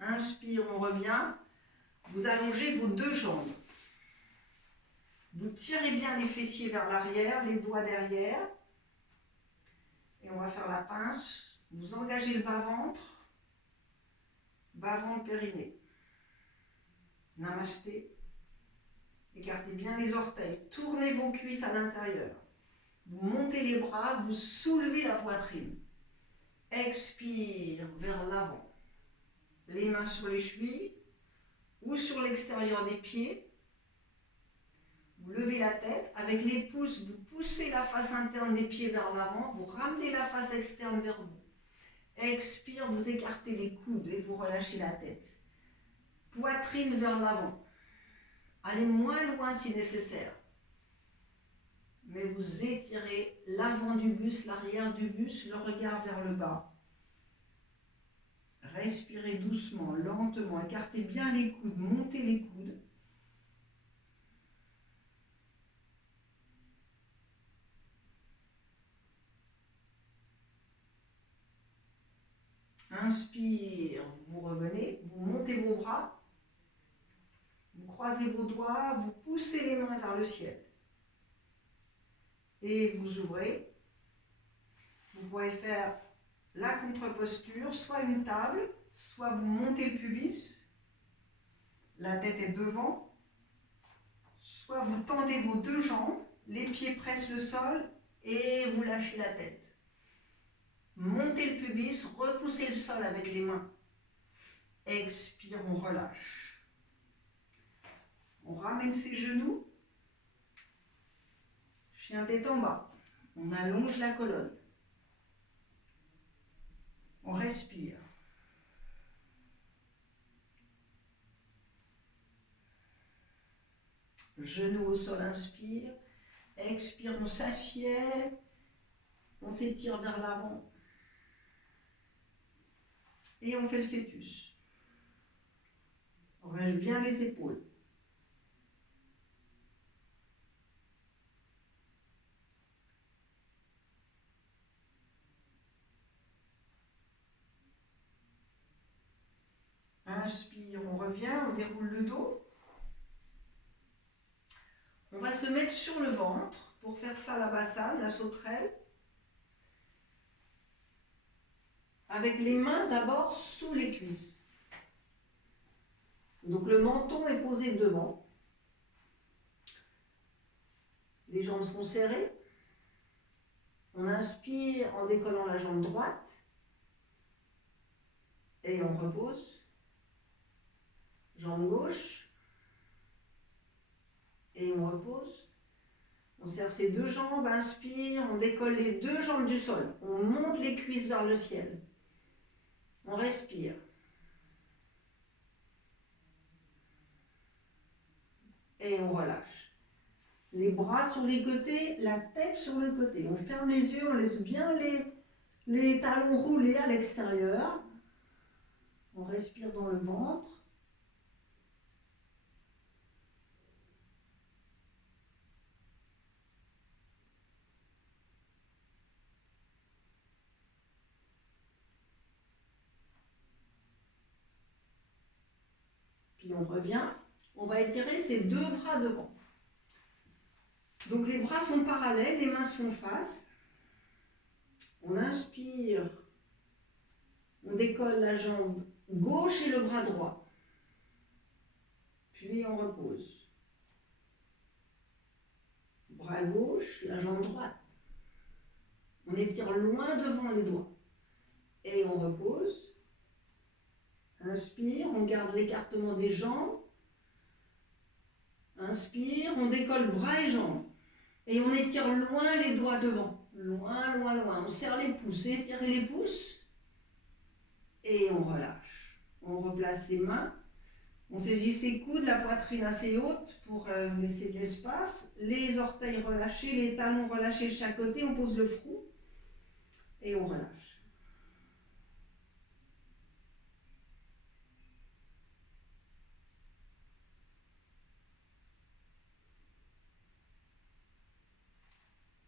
Inspire, on revient. Vous allongez vos deux jambes. Vous tirez bien les fessiers vers l'arrière, les doigts derrière. Et on va faire la pince. Vous engagez le bas-ventre. Bas-ventre, périnée. Namasté. Écartez bien les orteils. Tournez vos cuisses à l'intérieur. Vous montez les bras, vous soulevez la poitrine. Expire vers l'avant. Les mains sur les chevilles ou sur l'extérieur des pieds. Vous levez la tête. Avec les pouces, vous poussez la face interne des pieds vers l'avant. Vous ramenez la face externe vers vous. Expire, vous écartez les coudes et vous relâchez la tête. Poitrine vers l'avant. Allez moins loin si nécessaire. Mais vous étirez l'avant du buste, l'arrière du buste, le regard vers le bas. Respirez doucement, lentement. Écartez bien les coudes, montez les coudes. Inspire, vous revenez, vous montez vos bras, vous croisez vos doigts, vous poussez les mains vers le ciel. Et vous ouvrez. Vous pouvez faire la contre-posture, soit une table, soit vous montez le pubis, la tête est devant, soit vous tendez vos deux jambes, les pieds pressent le sol et vous lâchez la tête. Montez le pubis, repoussez le sol avec les mains. Expire, on relâche. On ramène ses genoux. Chien tête en bas. On allonge la colonne. On respire. Genoux au sol, inspire. Expire, on s'assied. On s'étire vers l'avant. Et on fait le fœtus. On reste bien les épaules. Inspire, on revient, on déroule le dos. On va se mettre sur le ventre pour faire ça, la bassane, la sauterelle. Avec les mains d'abord sous les cuisses. Donc le menton est posé devant. Les jambes sont serrées. On inspire en décollant la jambe droite. Et on repose. Jambe gauche. Et on repose. On serre ses deux jambes, inspire, on décolle les deux jambes du sol. On monte les cuisses vers le ciel. On respire. Et on relâche. Les bras sur les côtés, la tête sur le côté. On ferme les yeux, on laisse bien les talons rouler à l'extérieur. On respire dans le ventre. Puis on revient. On va étirer ses deux bras devant. Donc les bras sont parallèles, les mains se font face. On inspire. On décolle la jambe gauche et le bras droit. Puis on repose. Bras gauche, la jambe droite. On étire loin devant les doigts. Et on repose. Inspire, on garde l'écartement des jambes. Inspire, on décolle bras et jambes. Et on étire loin les doigts devant. Loin, loin, loin. On serre les pouces. Étirez les pouces. Et on relâche. On replace ses mains. On saisit ses coudes, la poitrine assez haute pour laisser de l'espace. Les orteils relâchés, les talons relâchés de chaque côté. On pose le front. Et on relâche.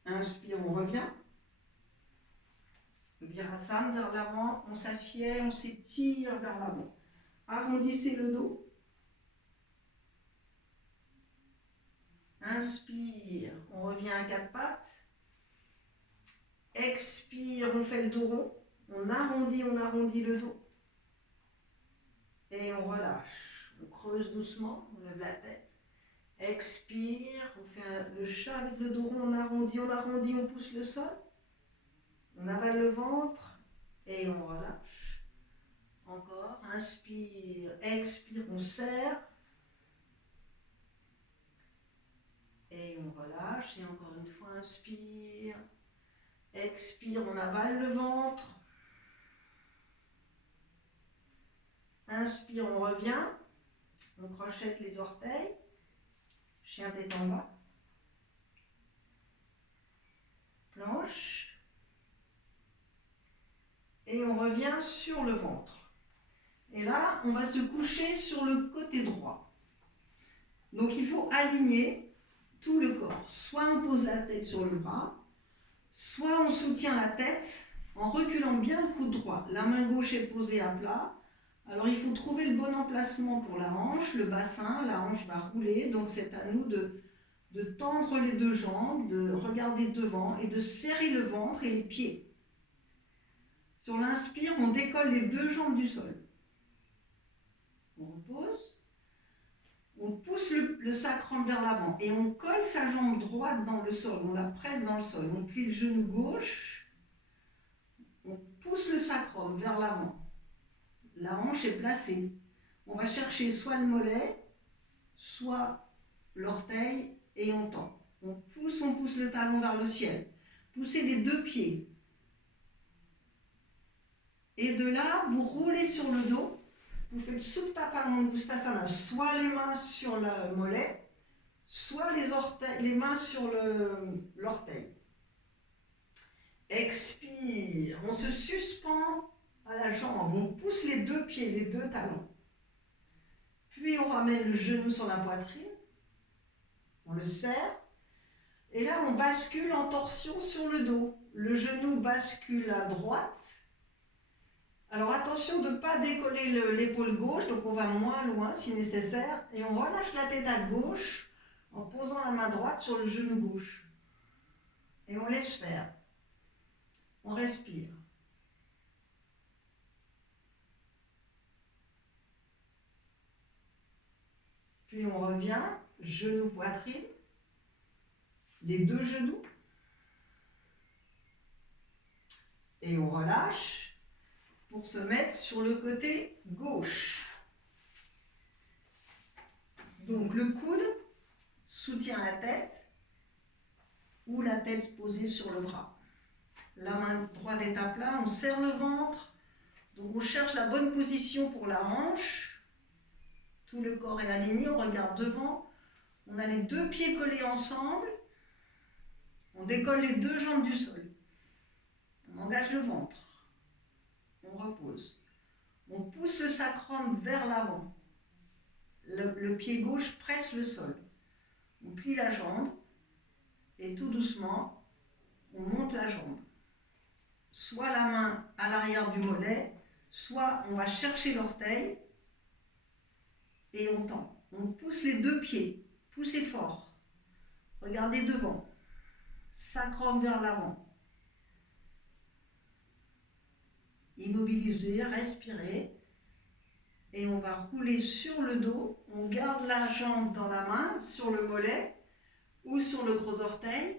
Inspire, on revient. Le virasana vers l'avant, on s'assied, on s'étire vers l'avant. Arrondissez le dos. Inspire, on revient à quatre pattes. Expire, on fait le dos rond. On arrondit le dos. Et on relâche. On creuse doucement, on lève la tête. Expire, on fait le chat avec le dos rond, on arrondit, on pousse le sol. On avale le ventre et on relâche. Encore, inspire, expire, on serre. Et on relâche. Et encore une fois, inspire, expire, on avale le ventre. Inspire, on revient. On crochette les orteils. Chien tête en bas. Planche. Et on revient sur le ventre. Et là, on va se coucher sur le côté droit. Donc il faut aligner tout le corps. Soit on pose la tête sur le bras, soit on soutient la tête en reculant bien le coude droit. La main gauche est posée à plat, Alors il faut trouver le bon emplacement pour la hanche, le bassin, la hanche va rouler, donc c'est à nous de tendre les deux jambes, de regarder devant et de serrer le ventre et les pieds. Sur l'inspire, on décolle les deux jambes du sol. On repose. On pousse le sacrum vers l'avant et on colle sa jambe droite dans le sol, on la presse dans le sol. On plie le genou gauche, on pousse le sacrum vers l'avant. La hanche est placée. On va chercher soit le mollet, soit l'orteil et on tend. On pousse le talon vers le ciel. Poussez les deux pieds. Et de là, vous roulez sur le dos. Vous faites Supta Padangusthasana, soit les mains sur le mollet, soit les mains sur l'orteil. Expire, on se suspend à la jambe, on pousse les deux pieds, les deux talons. Puis on ramène le genou sur la poitrine, on le serre, et là on bascule en torsion sur le dos. Le genou bascule à droite. Alors attention de ne pas décoller l'épaule gauche, donc on va moins loin si nécessaire, et on relâche la tête à gauche en posant la main droite sur le genou gauche. Et on laisse faire. On respire. Puis on revient, genou, poitrine, les deux genoux. Et on relâche pour se mettre sur le côté gauche. Donc le coude soutient la tête ou la tête posée sur le bras. La main droite est à plat, on serre le ventre, donc on cherche la bonne position pour la hanche. Tout le corps est aligné, on regarde devant. On a les deux pieds collés ensemble. On décolle les deux jambes du sol. On engage le ventre. On repose. On pousse le sacrum vers l'avant. Le pied gauche presse le sol. On plie la jambe et tout doucement, on monte la jambe. Soit la main à l'arrière du mollet, soit on va chercher l'orteil et on tend. On pousse les deux pieds. Poussez fort. Regardez devant. Sacrum vers l'avant. Immobilisez, respirez. Et on va rouler sur le dos. On garde la jambe dans la main, sur le mollet ou sur le gros orteil.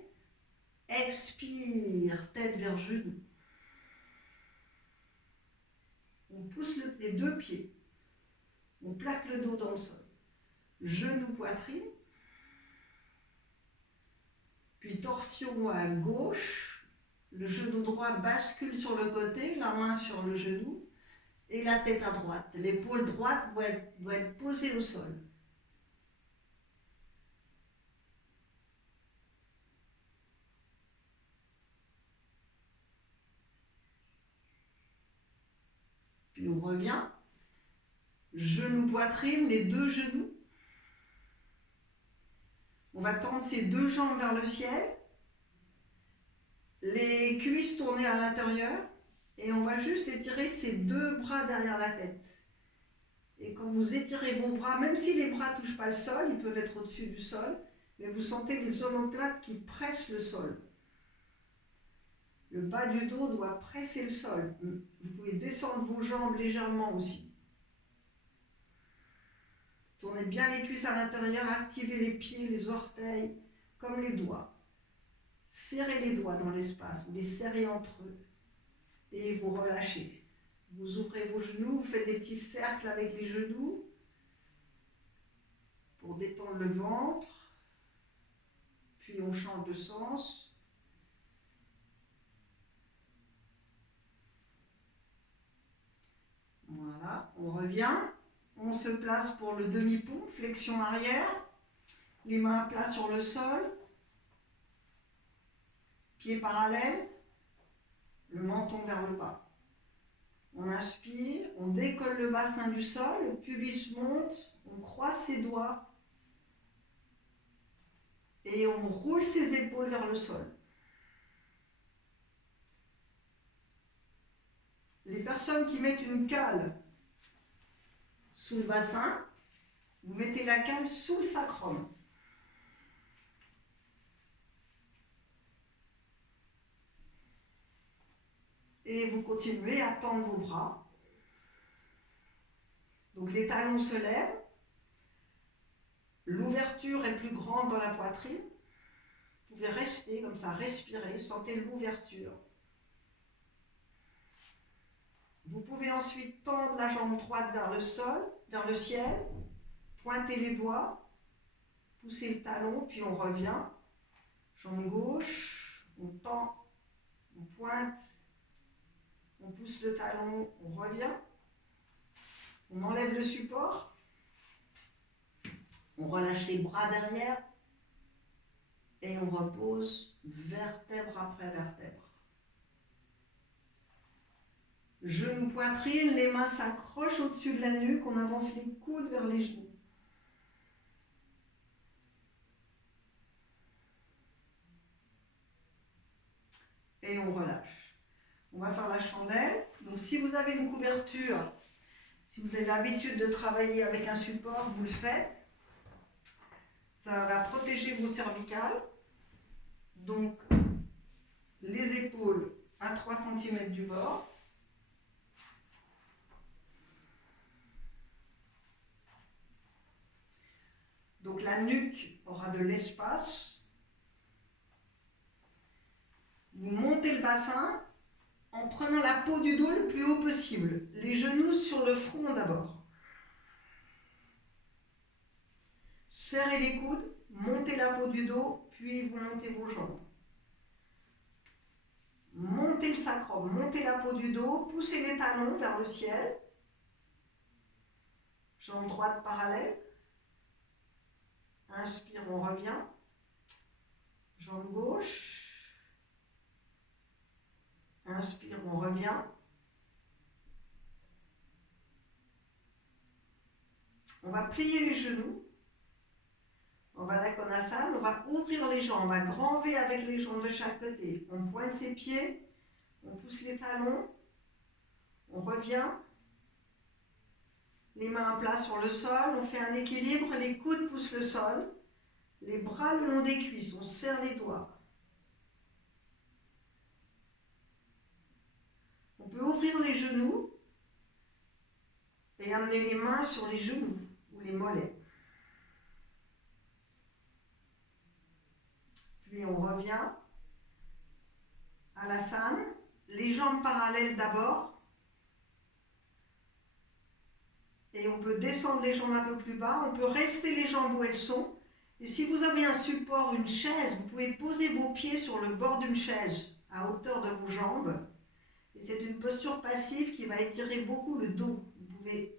Expire, tête vers genou. On pousse les deux pieds. On plaque le dos dans le sol. Genou, poitrine. Puis torsion à gauche. Le genou droit bascule sur le côté, la main sur le genou. Et la tête à droite. L'épaule droite doit être posée au sol. Puis on revient. Genou, poitrine, les deux genoux. On va tendre ses deux jambes vers le ciel. Les cuisses tournées à l'intérieur. Et on va juste étirer ses deux bras derrière la tête. Et quand vous étirez vos bras, même si les bras ne touchent pas le sol, ils peuvent être au-dessus du sol, mais vous sentez les omoplates qui pressent le sol. Le bas du dos doit presser le sol. Vous pouvez descendre vos jambes légèrement aussi. Tournez bien les cuisses à l'intérieur, activez les pieds, les orteils, comme les doigts. Serrez les doigts dans l'espace, vous les serrez entre eux. Et vous relâchez. Vous ouvrez vos genoux, vous faites des petits cercles avec les genoux pour détendre le ventre. Puis on change de sens. Voilà, on revient. On se place pour le demi-pont, flexion arrière. Les mains à plat sur le sol. Pieds parallèles. Le menton vers le bas. On inspire, on décolle le bassin du sol, le pubis monte, on croise ses doigts et on roule ses épaules vers le sol. Les personnes qui mettent une cale sous le bassin. Vous mettez la canne sous le sacrum. Et vous continuez à tendre vos bras. Donc les talons se lèvent. L'ouverture est plus grande dans la poitrine. Vous pouvez rester comme ça, respirer, sentez l'ouverture. Vous pouvez ensuite tendre la jambe droite vers le sol, vers le ciel, pointer les doigts, pousser le talon, puis on revient. Jambe gauche, on tend, on pointe, on pousse le talon, on revient. On enlève le support. On relâche les bras derrière. Et on repose vertèbre après vertèbre. Genoux, poitrine, les mains s'accrochent au-dessus de la nuque, on avance les coudes vers les genoux. Et on relâche. On va faire la chandelle. Donc si vous avez une couverture, si vous avez l'habitude de travailler avec un support, vous le faites. Ça va protéger vos cervicales. Donc les épaules à 3 cm du bord. Donc la nuque aura de l'espace. Vous montez le bassin en prenant la peau du dos le plus haut possible. Les genoux sur le front d'abord. Serrez les coudes, montez la peau du dos, puis vous montez vos jambes. Montez le sacrum, montez la peau du dos, poussez les talons vers le ciel. Jambe droite parallèle. Inspire, on revient. Jambe gauche. Inspire, on revient. On va plier les genoux. On va Konasana, on va ouvrir les jambes, on va grand V avec les jambes de chaque côté. On pointe ses pieds, on pousse les talons, on revient. Les mains à plat sur le sol, on fait un équilibre, les coudes poussent le sol, les bras le long des cuisses, on serre les doigts. On peut ouvrir les genoux et amener les mains sur les genoux ou les mollets. Puis on revient à l'asana, les jambes parallèles d'abord. Et on peut descendre les jambes un peu plus bas, on peut rester les jambes où elles sont. Et si vous avez un support, une chaise, vous pouvez poser vos pieds sur le bord d'une chaise à hauteur de vos jambes. Et c'est une posture passive qui va étirer beaucoup le dos. Vous pouvez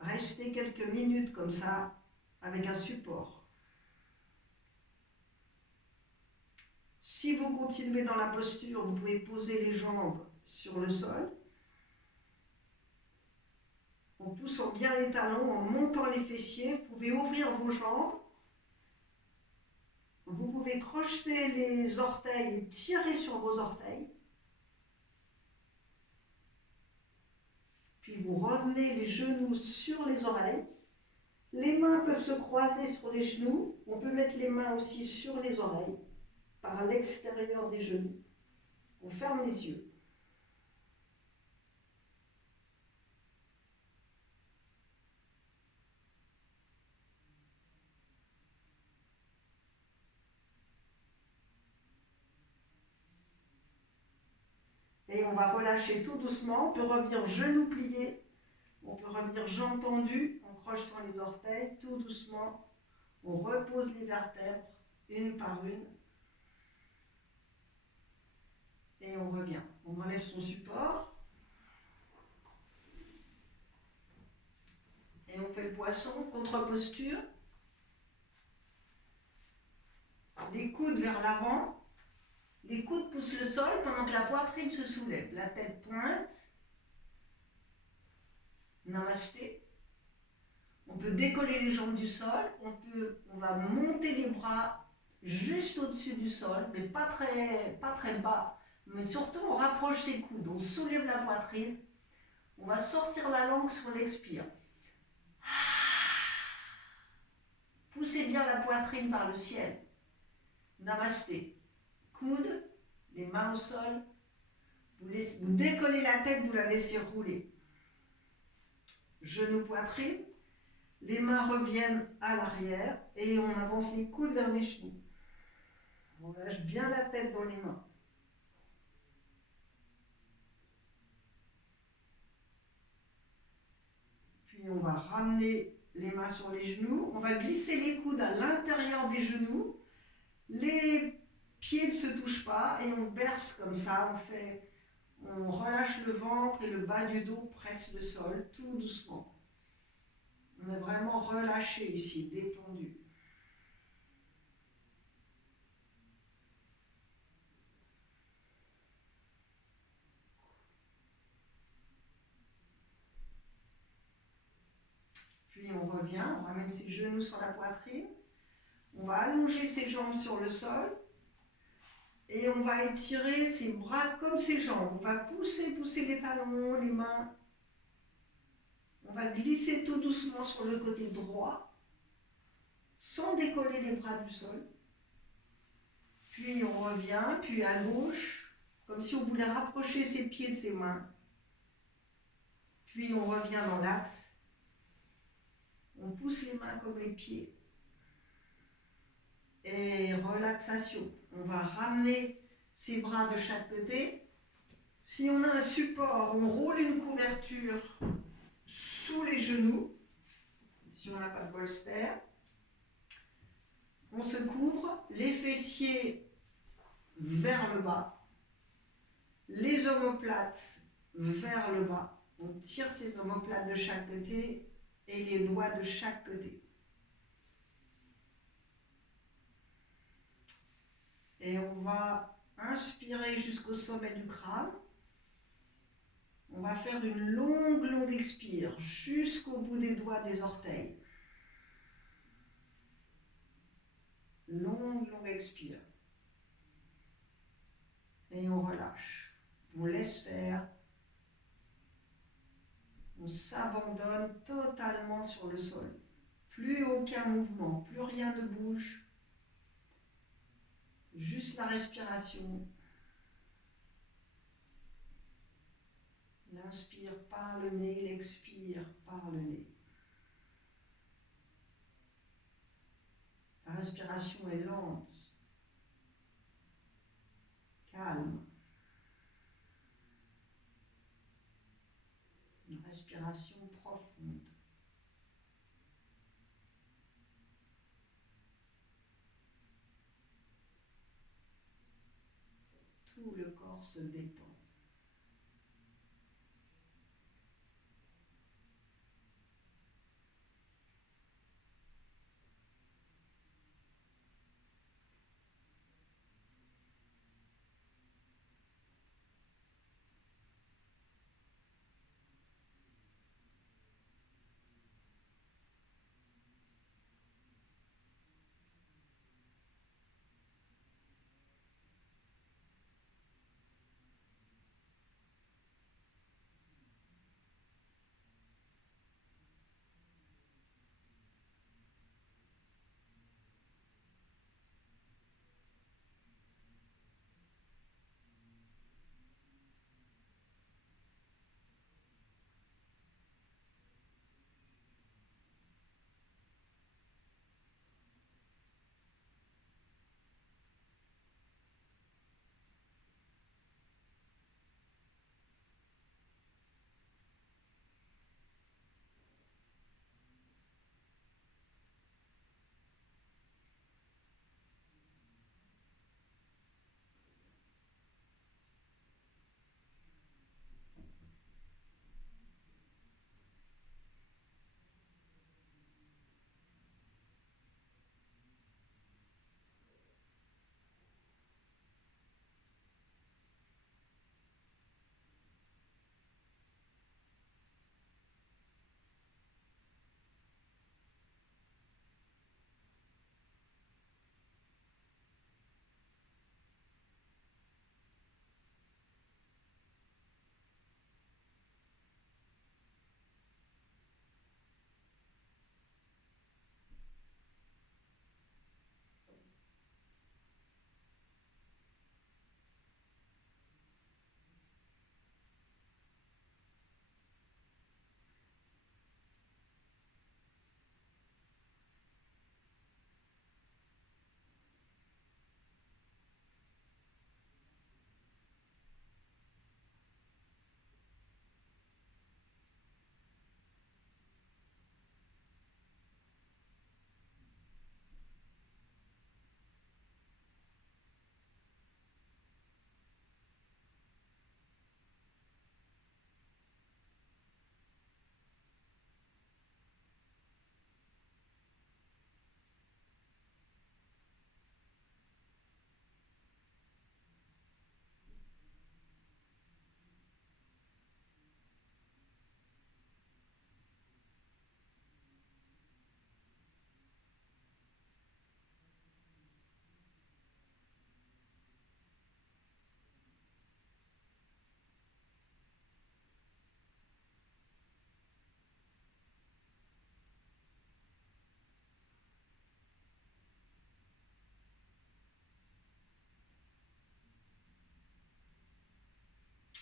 rester quelques minutes comme ça avec un support. Si vous continuez dans la posture, vous pouvez poser les jambes sur le sol. En poussant bien les talons, en montant les fessiers, vous pouvez ouvrir vos jambes. Vous pouvez crocheter les orteils et tirer sur vos orteils. Puis vous revenez les genoux sur les oreilles. Les mains peuvent se croiser sur les genoux. On peut mettre les mains aussi sur les oreilles, par l'extérieur des genoux. On ferme les yeux. Et on va relâcher tout doucement. On peut revenir genoux pliés. On peut revenir jambes tendues. On croche sur les orteils. Tout doucement. On repose les vertèbres une par une. Et on revient. On enlève son support. Et on fait le poisson, contre-posture. Les coudes vers l'avant. Les coudes poussent le sol pendant que la poitrine se soulève. La tête pointe. Namasté. On peut décoller les jambes du sol. On va monter les bras juste au-dessus du sol, mais pas très bas. Mais surtout, on rapproche ses coudes. On soulève la poitrine. On va sortir la langue sur l'expire. Poussez bien la poitrine vers le ciel. Namasté. Coude, les mains au sol. Vous décollez la tête, vous la laissez rouler. Genou, poitrine. Les mains reviennent à l'arrière et on avance les coudes vers les genoux. On lâche bien la tête dans les mains. Puis on va ramener les mains sur les genoux. On va glisser les coudes à l'intérieur des genoux. Les pieds ne se touchent pas et on berce comme ça. On relâche le ventre et le bas du dos presse le sol tout doucement. On est vraiment relâché ici, détendu. Puis on revient, on ramène ses genoux sur la poitrine. On va allonger ses jambes sur le sol. Et on va étirer ses bras comme ses jambes. On va pousser les talons, les mains. On va glisser tout doucement sur le côté droit, sans décoller les bras du sol. Puis on revient, puis à gauche, comme si on voulait rapprocher ses pieds de ses mains. Puis on revient dans l'axe. On pousse les mains comme les pieds. Et relaxation. On va ramener ses bras de chaque côté. Si on a un support, on roule une couverture sous les genoux. Si on n'a pas de bolster. On se couvre, les fessiers vers le bas, les omoplates vers le bas. On tire ces omoplates de chaque côté et les doigts de chaque côté. Et on va inspirer jusqu'au sommet du crâne. On va faire une longue expire jusqu'au bout des doigts des orteils. Longue expire. Et on relâche. On laisse faire. On s'abandonne totalement sur le sol. Plus aucun mouvement, plus rien ne bouge. Juste la respiration. L'inspire par le nez, l'expire par le nez. La respiration est lente, calme. Une respiration profonde. Tout le corps se détend.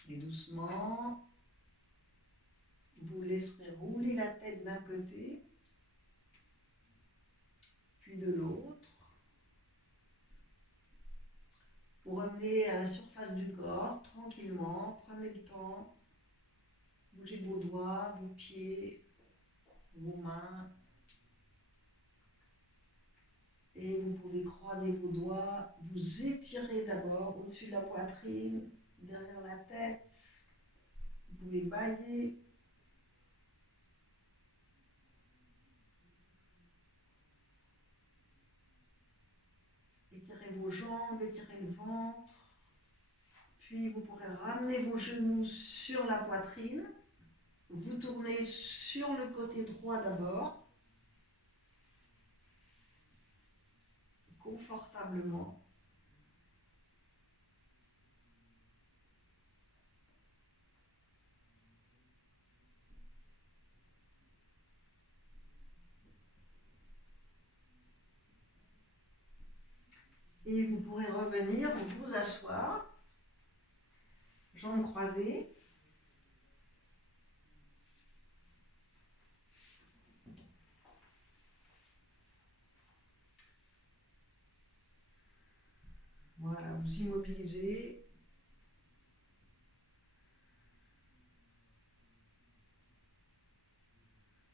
Et doucement, vous laisserez rouler la tête d'un côté, puis de l'autre. Vous revenez à la surface du corps tranquillement, prenez le temps, bougez vos doigts, vos pieds, vos mains. Et vous pouvez croiser vos doigts, vous étirez d'abord au-dessus de la poitrine, derrière la tête. Vous pouvez bâiller. Étirez vos jambes, étirez le ventre. Puis vous pourrez ramener vos genoux sur la poitrine. Vous tournez sur le côté droit d'abord, confortablement. Et vous pourrez revenir vous asseoir, jambes croisées. Voilà, vous immobilisez.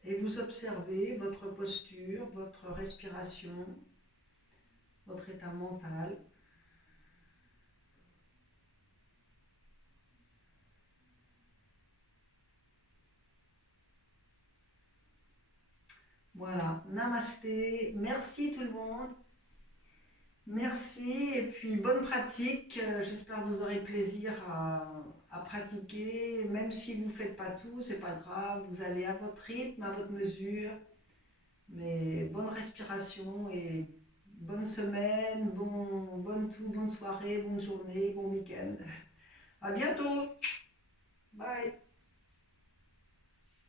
Et vous observez votre posture, votre respiration, votre état mental. Voilà, namasté, merci tout le monde. Merci et puis bonne pratique. J'espère que vous aurez plaisir à pratiquer. Même si vous ne faites pas tout, c'est pas grave. Vous allez à votre rythme, à votre mesure. Mais bonne respiration et bonne semaine, bonne soirée, bonne journée, bon week-end. À bientôt. Bye.